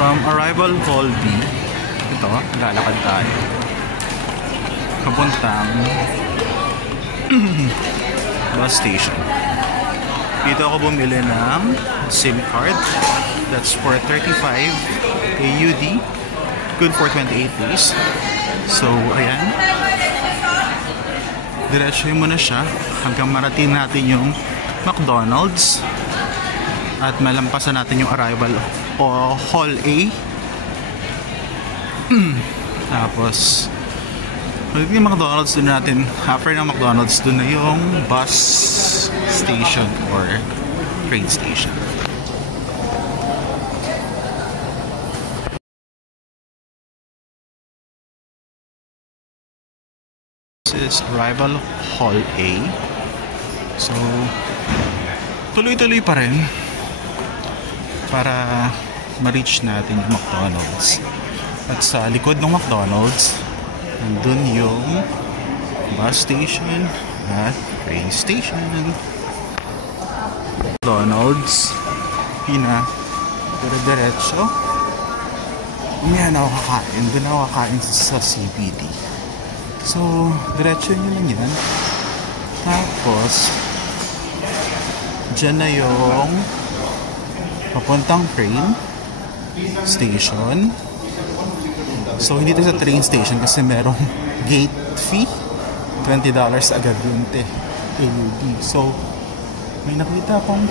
From Arrival Hall B, ito, lalakad tayo papuntang bus station. Dito ako bumili ng SIM card. That's for 35 AUD. Good for 28 days. So, ayan. Diretsuhin mo na siya hanggang marating natin yung McDonald's. At malampasan natin yung Arrival Hall A. Tapos yung McDonald's, doon natin, after ng McDonald's, doon na yung bus station or train station. This is Arrival Hall A. So, tuloy-tuloy pa rin para ma-reach natin yung McDonald's. At sa likod ng McDonald's, nandun yung bus station at train station. McDonald's, dire-diretso. Yan ako kakain. Doon ako kakain sa CBD. So, diretso nyo lang yan. Tapos, dyan na yung papuntang train station. So, hindi ito sa train station kasi merong gate fee. $20 agad yun, AUD. So, may nakita akong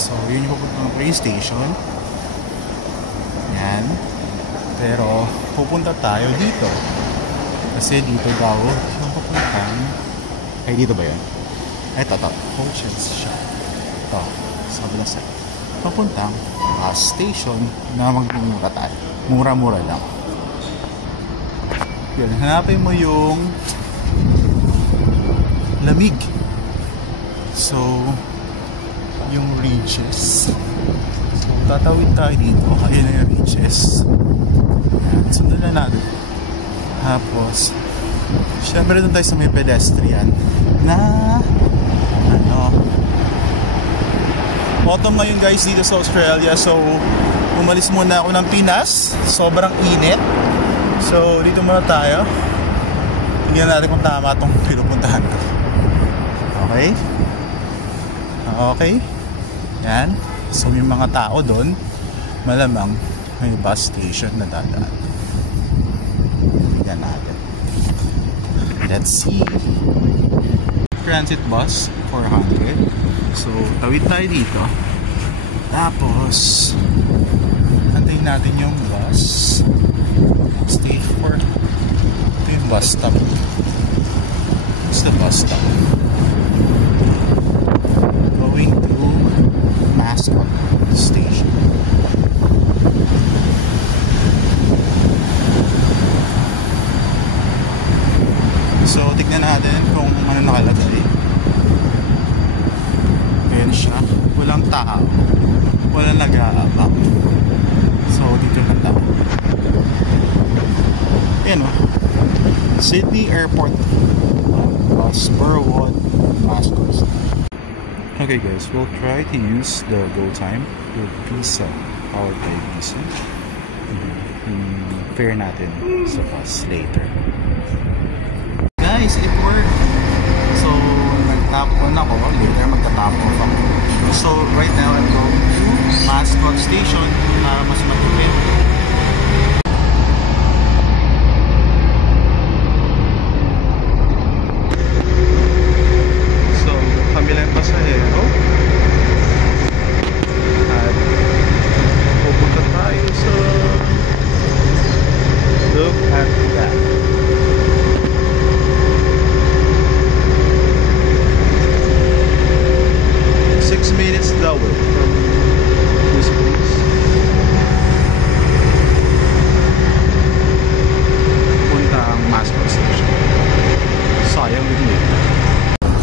so, yun yung papuntang train station. Yan. Pero, pupunta tayo dito. Kasi dito daw yung papuntang... Ay, dito ba yun? Ito. Coaches siya. Ito. Sabi na sa'yo. Papuntang bus station na magmumura tayo. Mura-mura lang. Yun, hanapin mo yung lamig. So, yung Regis. So, tatawid tayo dito. Ayun na yung Regis. Ayan, sundan na natin. Tapos, syempre doon tayo sa may pedestrian na autumn ngayon guys dito sa Australia. So, umalis muna ako ng Pinas. Sobrang init. So, dito muna tayo. Tingnan natin kung tama itong pinupuntahan ko. Okay? Okay. Yan. So, may mga tao doon. Malamang may bus station na dadaan. Tingnan natin. Let's see. Transit bus, 400. So, tawid tayo dito. Tapos, antayin natin yung bus. Stage 4. Ito yung bus stop. It's the bus stop. Going to Mascot Station. So, tignan natin kung ano nakalagay. Ayan siya. Walang tao. Walang nag-aabang. So, dito na tayo. Ayan o. Sydney Airport Bus Burwood Mascot. Okay guys, we'll try to use the go time with Visa. Powered by Visa. Fare natin sa bus later. Guys, it worked. So, nag-tap on ako. Later, magta-tap off ako. So, right now, I'm going to Mascot Station para mas matipid. So, kami lang pasahero. At pupunta tayo sa look at that. 6 minutes daw from this place. Punta ang Mascot Station. Sayang din eh.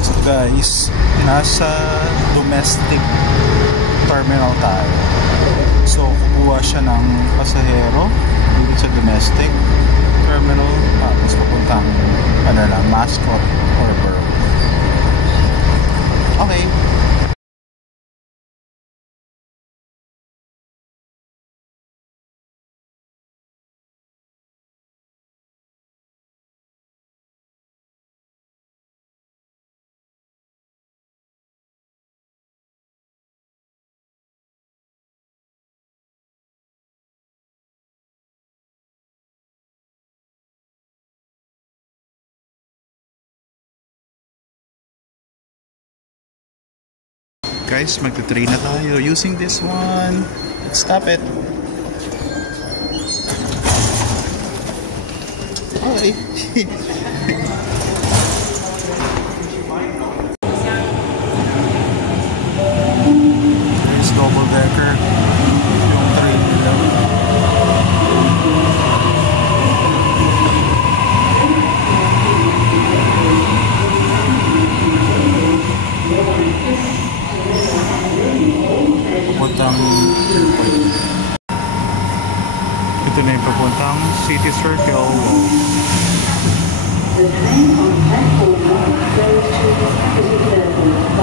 So guys, nasa domestic terminal tayo. So kukuha siya ng pasahero dito sa domestic terminal. Tapos papuntang Mascot or Burwood. Okay. Guys, magta-train na tayo using this one. Let's stop it. Okay. There's double decker. Yung train nila. Papuntang ito na yung papuntang City Circle. The train on platform 1 goes to the City Circle.